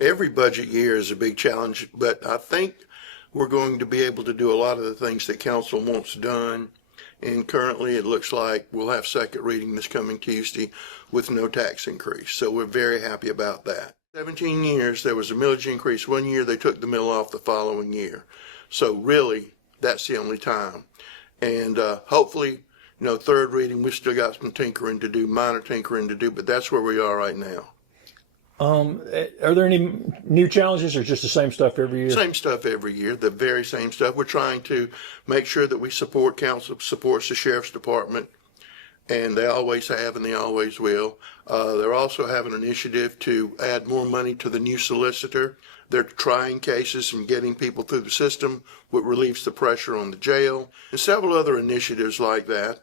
Every budget year is a big challenge, but I think we're going to be able to do a lot of the things that council wants done. And currently, it looks like we'll have second reading this coming Tuesday with no tax increase. So we're very happy about that. 17 years, there was a millage increase. One year, they took the mill off the following year. So really, that's the only time. And hopefully, third reading, we've still got some tinkering to do, minor tinkering to do, but that's where we are right now. Are there any new challenges or just the same stuff every year? Same stuff every year, the very same stuff. We're trying to make sure that we support council, supports the sheriff's department, and they always have and they always will. They're also having an initiative to add more money to the new solicitor. They're trying cases and getting people through the system, which relieves the pressure on the jail, and several other initiatives like that.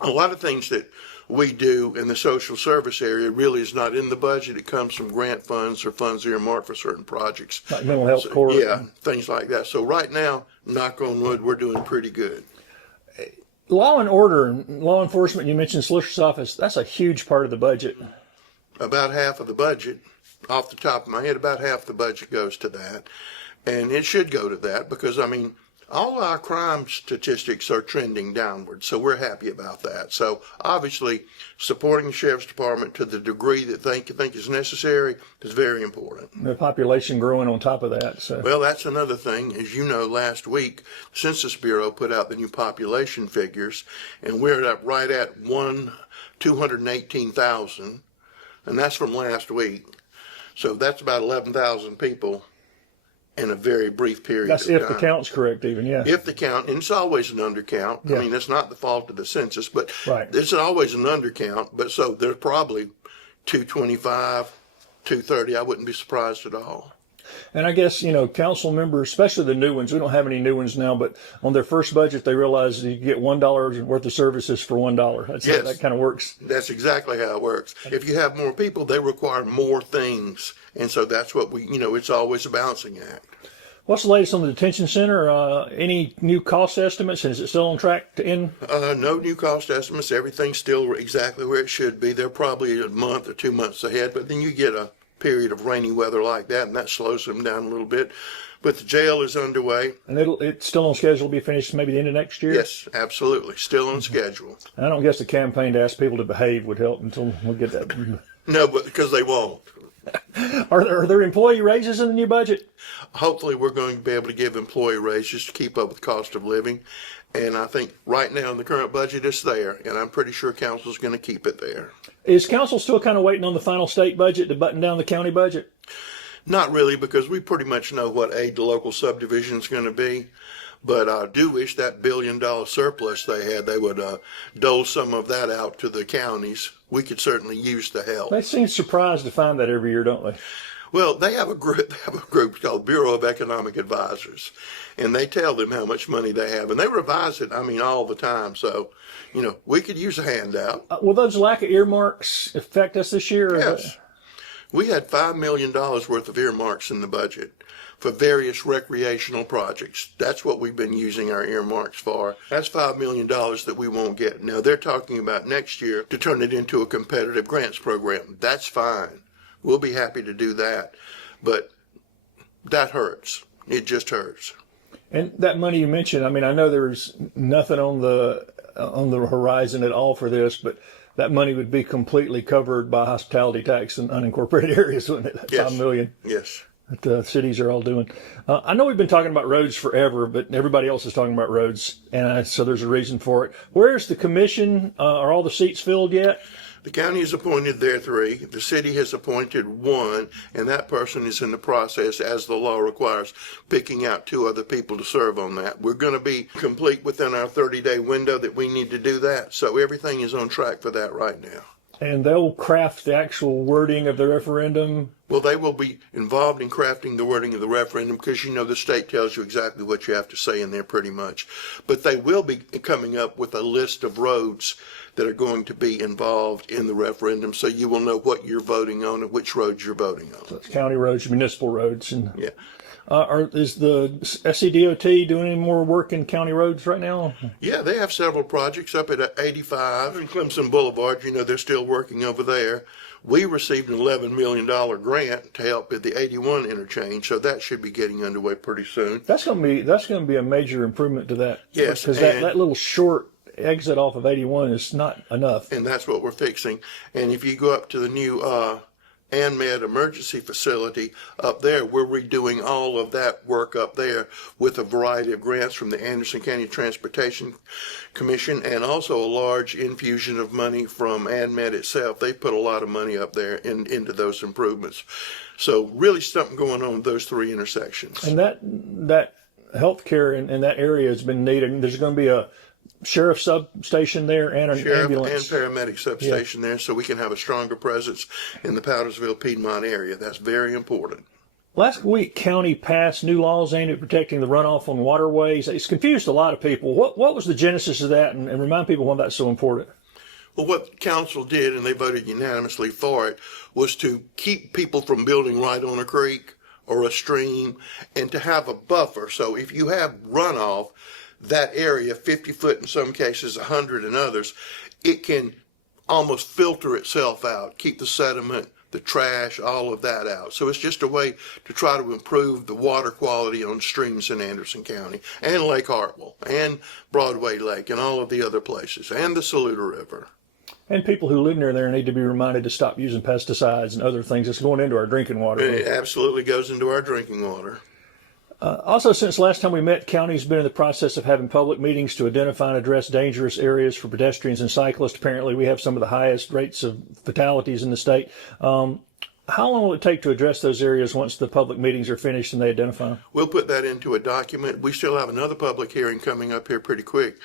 A lot of things that we do in the social service area really is not in the budget. It comes from grant funds or funds earmarked for certain projects. Like mental health court. Yeah, things like that. So right now, knock on wood, we're doing pretty good. Law and order and law enforcement, you mentioned solicitor's office, that's a huge part of the budget. About half of the budget, off the top of my head, about half the budget goes to that. And it should go to that because, all our crime statistics are trending downward, so we're happy about that. So obviously, supporting the sheriff's department to the degree that they think is necessary is very important. The population growing on top of that. So. Well, that's another thing. As you know, last week, the Census Bureau put out the new population figures, and we're right at 218,000, and that's from last week. So that's about 11,000 people in a very brief period That's of if time. The count's correct even, yeah. If the count, and it's always an undercount. Yeah. That's not the fault of the census, but right. It's always an undercount. But so there's probably 225, 230. I wouldn't be surprised at all. And I guess, council members, especially the new ones, we don't have any new ones now, but on their first budget, they realize you get $1 worth of services for $1. That's Yes. how that kind of works. That's exactly how it works. If you have more people, they require more things. And so that's what it's always a balancing act. What's the latest on the detention center? Any new cost estimates? And is it still on track to end? No new cost estimates. Everything's still exactly where it should be. They're probably a month or 2 months ahead, but then you get a period of rainy weather like that, and that slows them down a little bit. But the jail is underway. And it's still on schedule to be finished maybe the end of next year? Yes, absolutely. Still on schedule. I don't guess the campaign to ask people to behave would help until we get that. No, but because they won't. Are there employee raises in the new budget? Hopefully we're going to be able to give employee raises to keep up with the cost of living. And I think right now in the current budget it's there, and I'm pretty sure council's going to keep it there. Is council still kind of waiting on the final state budget to button down the county budget? Not really, because we pretty much know what aid to local subdivision is going to be. But I do wish that $1 billion surplus they had, they would dole some of that out to the counties. We could certainly use the help. They seem surprised to find that every year, don't they? Well, they have a group called Bureau of Economic Advisors, and they tell them how much money they have, and they revise it, all the time. So, we could use a handout. Will those lack of earmarks affect us this year? Yes. We had $5 million worth of earmarks in the budget for various recreational projects. That's what we've been using our earmarks for. That's $5 million that we won't get. Now, they're talking about next year to turn it into a competitive grants program. That's fine. We'll be happy to do that. But that hurts. It just hurts. And that money you mentioned, I know there's nothing on the horizon at all for this, but that money would be completely covered by hospitality tax in unincorporated areas, wouldn't it? Yes. $5 million. Yes. That the cities are all doing. I know we've been talking about roads forever, but everybody else is talking about roads, and so there's a reason for it. Where's the commission? Are all the seats filled yet? The county has appointed their 3. The city has appointed 1, and that person is in the process, as the law requires, picking out 2 other people to serve on that. We're going to be complete within our 30-day window that we need to do that. So everything is on track for that right now. And they'll craft the actual wording of the referendum? Well, they will be involved in crafting the wording of the referendum because, the state tells you exactly what you have to say in there pretty much. But they will be coming up with a list of roads that are going to be involved in the referendum, so you will know what you're voting on and which roads you're voting on. So it's county roads, municipal roads. And yeah. Is the SCDOT doing any more work in county roads right now? Yeah, they have several projects up at 85 and Clemson Boulevard. They're still working over there. We received an $11 million grant to help with the 81 interchange, so that should be getting underway pretty soon. That's going to be a major improvement to that. Yes, because and- that little short exit off of 81 is not enough. And that's what we're fixing. And if you go up to the new ANMED emergency facility up there, we're redoing all of that work up there with a variety of grants from the Anderson County Transportation Commission and also a large infusion of money from ANMED itself. They put a lot of money up there into those improvements. So really something going on with those three intersections. And that healthcare in that area has been needed. There's going to be a sheriff substation there and an Sheriff ambulance. and paramedic substation there, so we can have a stronger presence in the Powdersville Piedmont area. That's very important. Last week, county passed new laws aimed at protecting the runoff on waterways. It's confused a lot of people. What was the genesis of that, and remind people why that's so important? Well, what council did, and they voted unanimously for it, was to keep people from building right on a creek or a stream and to have a buffer. So if you have runoff, that area, 50 foot in some cases, 100 in others, it can almost filter itself out, keep the sediment, the trash, all of that out. So it's just a way to try to improve the water quality on streams in Anderson County and Lake Hartwell and Broadway Lake and all of the other places and the Saluda River. And people who live near there need to be reminded to stop using pesticides and other things that's going into our drinking water. It absolutely goes into our drinking water. Also, since last time we met, county's been in the process of having public meetings to identify and address dangerous areas for pedestrians and cyclists. Apparently, we have some of the highest rates of fatalities in the state. How long will it take to address those areas once the public meetings are finished and they identify them? We'll put that into a document. We still have another public hearing coming up here pretty quick.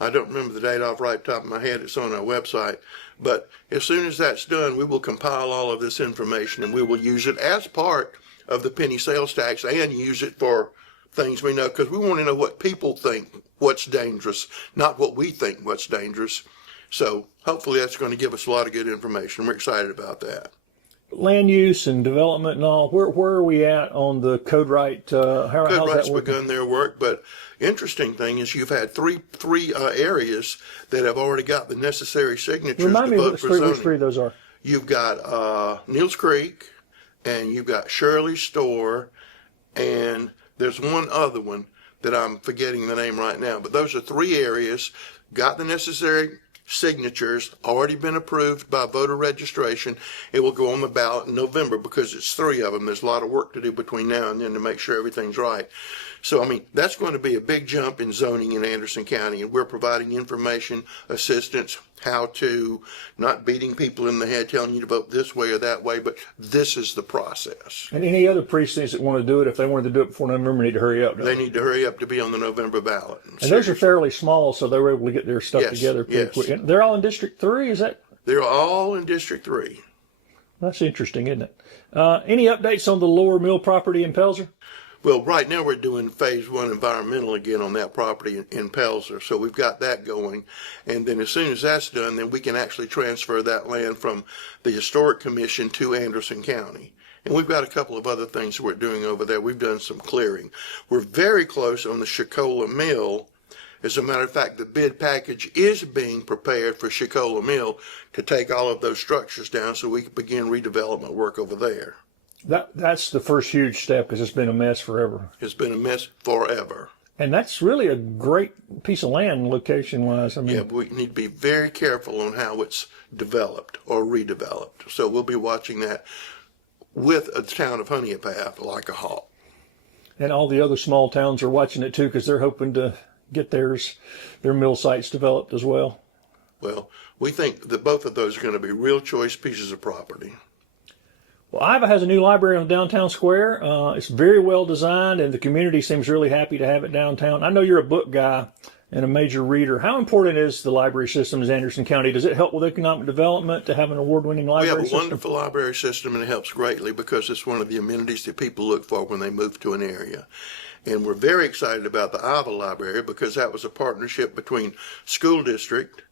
I don't remember the date off right top of my head. It's on our website. But as soon as that's done, we will compile all of this information and we will use it as part of the penny sales tax and use it for things we know, because we want to know what people think what's dangerous, not what we think what's dangerous. So hopefully that's going to give us a lot of good information. We're excited about that. Land use and development and all, where are we at on the code right? How's Code that working? begun their work, but interesting thing is you've had three areas that have already got the necessary signatures Remind to me vote which for three zoning. those are. You've got Neels Creek, and you've got Shirley's Store, and there's one other one that I'm forgetting the name right now. But those are three areas, got the necessary signatures, already been approved by voter registration. It will go on the ballot in November because it's three of them. There's a lot of work to do between now and then to make sure everything's right. So, I mean, that's going to be a big jump in zoning in Anderson County, and we're providing information, assistance, how to, not beating people in the head, telling you to vote this way or that way, but this is the process. And any other precincts that want to do it, if they wanted to do it before November, need to hurry up. They need to hurry up to be on the November ballot. And those are fairly small, so they were able to get their stuff Yes, together pretty yes. quick. And they're all in District 3, is that? They're all in District 3. That's interesting, isn't it? Any updates on the Lower Mill property in Pelzer? Well, right now we're doing phase one environmental again on that property in Pelzer. So we've got that going. And then as soon as that's done, then we can actually transfer that land from the Historic Commission to Anderson County. And we've got a couple of other things we're doing over there. We've done some clearing. We're very close on the Shakola Mill. As a matter of fact, the bid package is being prepared for Shakola Mill to take all of those structures down so we can begin redevelopment work over there. That's the first huge step because it's been a mess forever. It's been a mess forever. And that's really a great piece of land location-wise. I mean, Yeah, but we need to be very careful on how it's developed or redeveloped. So we'll be watching that with the town of Honeypath like a hawk. and all the other small towns are watching it too because they're hoping to get their mill sites developed as well. Well, we think that both of those are going to be real choice pieces of property. Well, Iva has a new library on downtown square. It's very well designed, and the community seems really happy to have it downtown. I know you're a book guy and a major reader. How important is the library system in Anderson County? Does it help with economic development to have an award-winning We library have a system? wonderful library system, and it helps greatly because it's one of the amenities that people look for when they move to an area. And we're very excited about the Iva Library because that was a partnership between school district,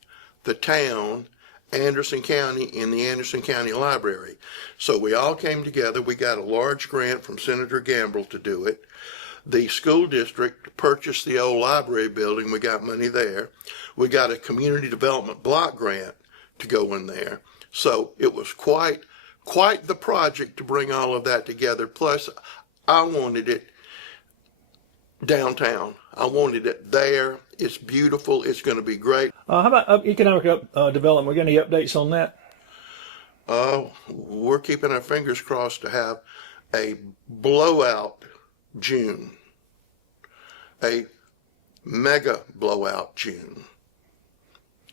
the town, Anderson County, and the Anderson County Library. So we all came together. We got a large grant from Senator Gambrill to do it. The school district purchased the old library building. We got money there. We got a community development block grant to go in there. So it was quite the project to bring all of that together. Plus, I wanted it downtown. I wanted it there. It's beautiful. It's going to be great. How about economic development? We got any updates on that? We're keeping our fingers crossed to have a blowout June, a mega blowout June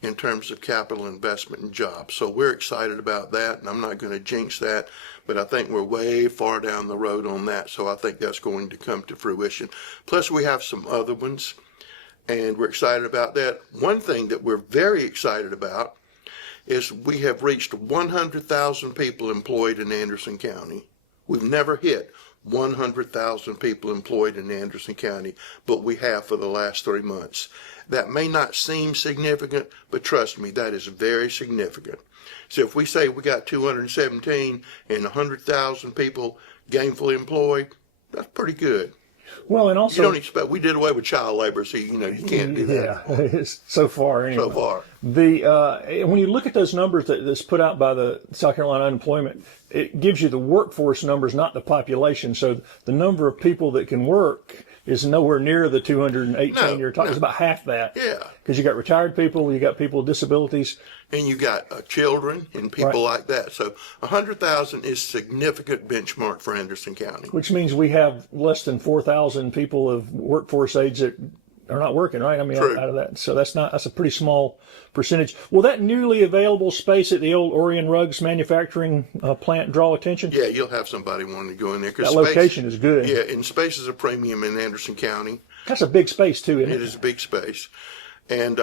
in terms of capital investment and jobs. So we're excited about that, and I'm not going to jinx that, but I think we're way far down the road on that. So I think that's going to come to fruition. Plus, we have some other ones, and we're excited about that. One thing that we're very excited about is we have reached 100,000 people employed in Anderson County. We've never hit 100,000 people employed in Anderson County, but we have for the last 3 months. That may not seem significant, but trust me, that is very significant. So if we say we got 217 and 100,000 people gainfully employed, that's pretty good. Well, and also, you don't expect, we did away with child labor, so you can't do that. Yeah, it's so far anyway. So far. When you look at those numbers that's put out by the South Carolina Unemployment, it gives you the workforce numbers, not the population. So the number of people that can work is nowhere near the 218 you're talking. It's about half that. Yeah. Because you got retired people, you got people with disabilities. And you got children and people like that. So 100,000 is significant benchmark for Anderson County. Which means we have less than 4,000 people of workforce age that are not working, right? I mean, out of that. So that's a pretty small percentage. Will that newly available space at the old Orion Rugs manufacturing plant draw attention? Yeah, you'll have somebody wanting to go in there. That location is good. Yeah, and space is a premium in Anderson County. That's a big space, too, isn't it? It is a big space. And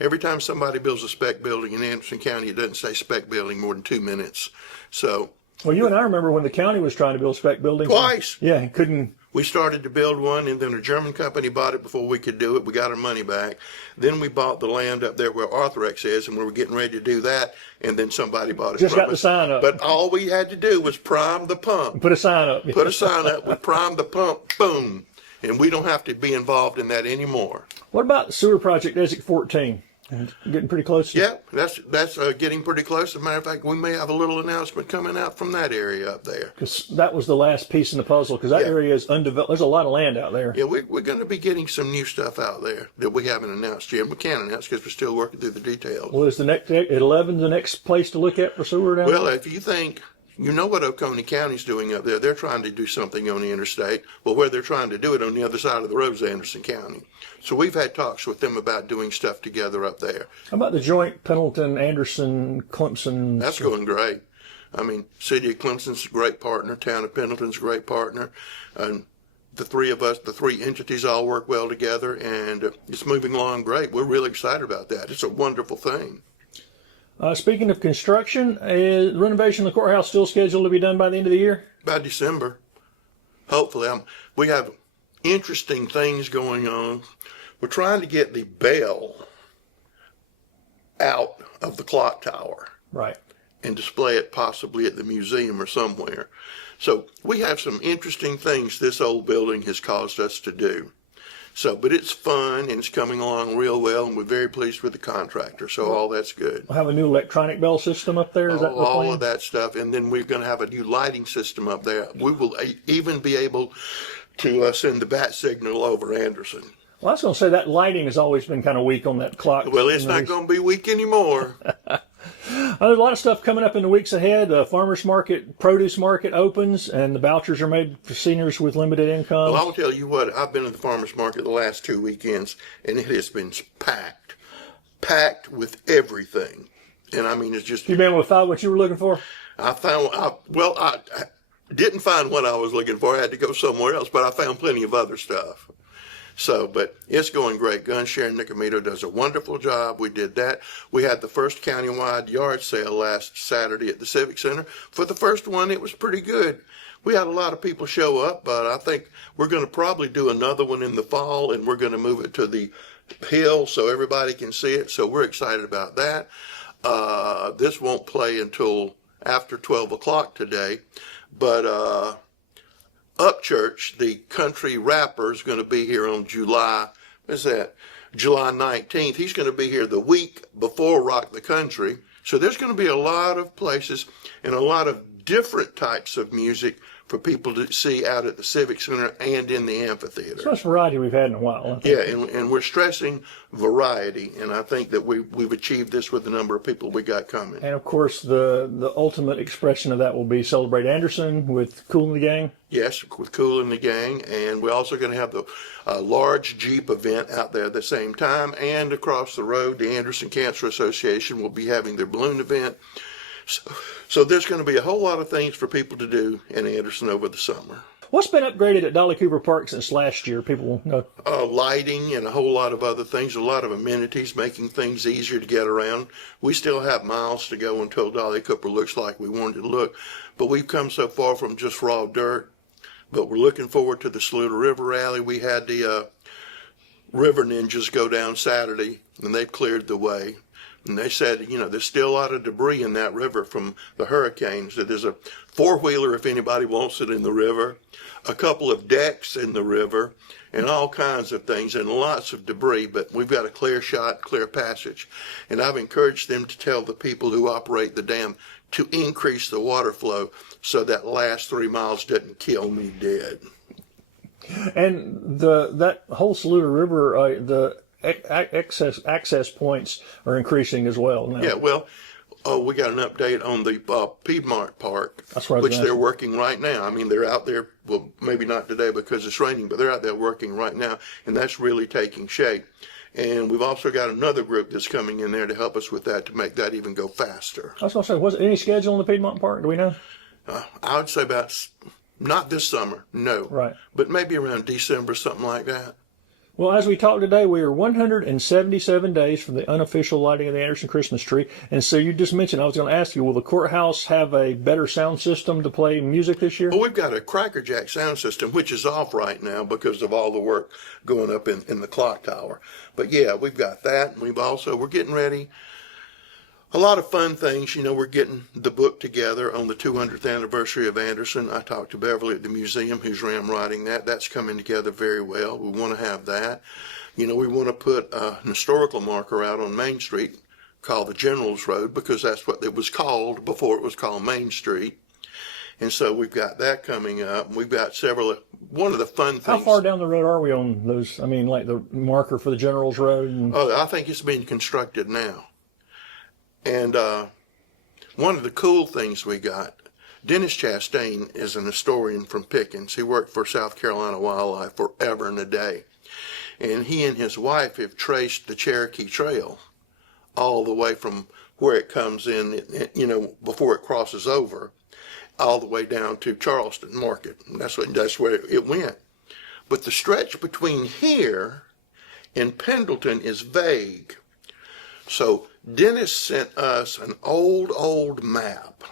every time somebody builds a spec building in Anderson County, it doesn't say spec building more than 2 minutes. So. Well, you and I remember when the county was trying to build spec buildings. Twice. Yeah, couldn't. We started to build one, and then a German company bought it before we could do it. We got our money back. Then we bought the land up there where Arthrex is, and we were getting ready to do that, and then somebody bought it Just from got the us. sign up. But all we had to do was prime the pump. Put a sign up. Put a sign up. We primed the pump. Boom. And we don't have to be involved in that anymore. What about the sewer project, Exit 14? Getting pretty close? Yeah, that's getting pretty close. As a matter of fact, we may have a little announcement coming out from that area up there. Because that was the last piece in the puzzle, because that area is undeveloped. There's a lot of land out there. Yeah, we're going to be getting some new stuff out there that we haven't announced yet. We can't announce because we're still working through the details. Well, is the next at 11 the next place to look at for sewer down Well, there? if you think, you know what Oconee County's doing up there, they're trying to do something on the interstate. Well, where they're trying to do it on the other side of the road is Anderson County. So we've had talks with them about doing stuff together up there. How about the joint Pendleton, Anderson, Clemson? That's going great. I mean, City of Clemson's a great partner. Town of Pendleton's a great partner. And the three of us, the three entities all work well together, and it's moving along great. We're really excited about that. It's a wonderful thing. Speaking of construction, is renovation of the courthouse still scheduled to be done by the end of the year? By December, hopefully. We have interesting things going on. We're trying to get the bell out of the clock tower. Right. And display it possibly at the museum or somewhere. So we have some interesting things this old building has caused us to do. So, but it's fun and it's coming along real well, and we're very pleased with the contractor. So all that's good. We'll have a new electronic bell system up there. Is that the plan? All of that stuff, and then we're going to have a new lighting system up there. We will even be able to send the bat signal over Anderson. Well, I was going to say that lighting has always been kind of weak on that clock. Well, it's not going to be weak anymore. There's a lot of stuff coming up in the weeks ahead. The farmers market, produce market opens, and the vouchers are made for seniors with limited income. Well, I'll tell you what, I've been at the farmers market the last 2 weekends, and it has been packed with everything. And I mean, it's just. You been able to find what you were looking for? I didn't find what I was looking for. I had to go somewhere else, but I found plenty of other stuff. So, but it's going great. Gun Share Nicomito does a wonderful job. We did that. We had the first countywide yard sale last Saturday at the Civic Center. For the first one, it was pretty good. We had a lot of people show up, but I think we're going to probably do another one in the fall, and we're going to move it to the hill so everybody can see it. So we're excited about that. This won't play until after 12 o'clock today, but Upchurch, the country rapper, is going to be here on July 19th. He's going to be here the week before Rock the Country. So there's going to be a lot of places and a lot of different types of music for people to see out at the Civic Center and in the amphitheater. So much variety we've had in a while. Yeah, and we're stressing variety, and I think that we've achieved this with the number of people we got coming. And of course, the ultimate expression of that will be Celebrate Anderson with Kool and the Gang. Yes, with Kool and the Gang, and we're also going to have the large Jeep event out there at the same time, and across the road, the Anderson Cancer Association will be having their balloon event. So there's going to be a whole lot of things for people to do in Anderson over the summer. What's been upgraded at Dolly Cooper Park since last year? People know. Lighting and a whole lot of other things, a lot of amenities, making things easier to get around. We still have miles to go until Dolly Cooper looks like we wanted it to look, but we've come so far from just raw dirt. But we're looking forward to the Saluda River Rally. We had the River Ninjas go down Saturday, and they've cleared the way. And they said, there's still a lot of debris in that river from the hurricanes. That there's a four-wheeler if anybody wants it in the river, a couple of decks in the river, and all kinds of things, and lots of debris. But we've got a clear shot, clear passage. And I've encouraged them to tell the people who operate the dam to increase the water flow so that last 3 miles doesn't kill me dead. And that whole Saluda River, the access points are increasing as well now. Yeah, well, we got an update on the Piedmont Park, That's what I was which gonna they're ask. working right now. I mean, they're out there, well, maybe not today because it's raining, but they're out there working right now, and that's really taking shape. And we've also got another group that's coming in there to help us with that, to make that even go faster. I was going to say, was there any schedule in the Piedmont Park? Do we know? I would say about, not this summer, no. Right. But maybe around December, something like that. Well, as we talked today, we are 177 days from the unofficial lighting of the Anderson Christmas tree. And so you just mentioned, I was going to ask you, will the courthouse have a better sound system to play music this year? Well, we've got a Cracker Jack sound system, which is off right now because of all the work going up in the clock tower. But yeah, we've got that. We're getting ready. A lot of fun things. We're getting the book together on the 200th anniversary of Anderson. I talked to Beverly at the museum, who's writing that. That's coming together very well. We want to have that. We want to put an historical marker out on Main Street called the General's Road, because that's what it was called before it was called Main Street. And so we've got that coming up. We've got several. One of the fun things. How far down the road are we on those? I mean, like the marker for the General's Road? Oh, I think it's being constructed now. And one of the cool things we got, Dennis Chastain is an historian from Pickens. He worked for South Carolina Wildlife forever and a day. And he and his wife have traced the Cherokee Trail all the way from where it comes in, before it crosses over, all the way down to Charleston Market. That's where it went. But the stretch between here and Pendleton is vague. So Dennis sent us an old map.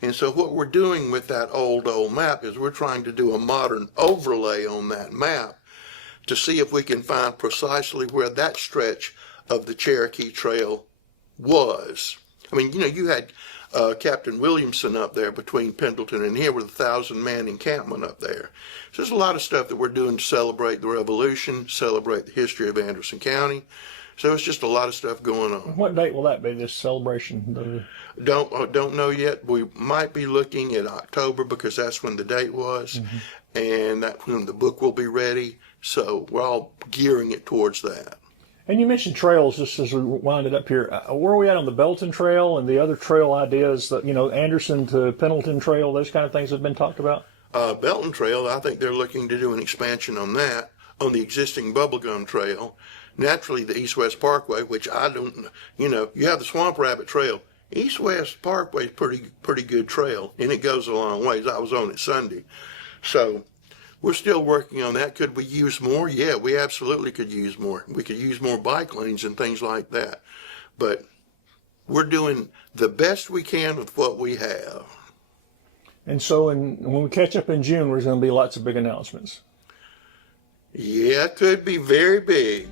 And so what we're doing with that old map is we're trying to do a modern overlay on that map to see if we can find precisely where that stretch of the Cherokee Trail was. I mean, you had Captain Williamson up there between Pendleton and here with a 1,000-man encampment up there. So there's a lot of stuff that we're doing to celebrate the Revolution, celebrate the history of Anderson County. So it's just a lot of stuff going on. What date will that be, this celebration? Don't know yet. We might be looking at October because that's when the date was, and that's when the book will be ready. So we're all gearing it towards that. And you mentioned trails just as we wind it up here. Where are we at on the Belton Trail and the other trail ideas that, Anderson to Pendleton Trail, those kind of things have been talked about? Belton Trail, I think they're looking to do an expansion on that, on the existing Bubblegum Trail. Naturally, the East-West Parkway, which I don't, you have the Swamp Rabbit Trail. East-West Parkway is pretty good trail, and it goes a long ways. I was on it Sunday. So we're still working on that. Could we use more? Yeah, we absolutely could use more. We could use more bike lanes and things like that. But we're doing the best we can with what we have. And so when we catch up in June, there's going to be lots of big announcements. Yeah, it could be very big.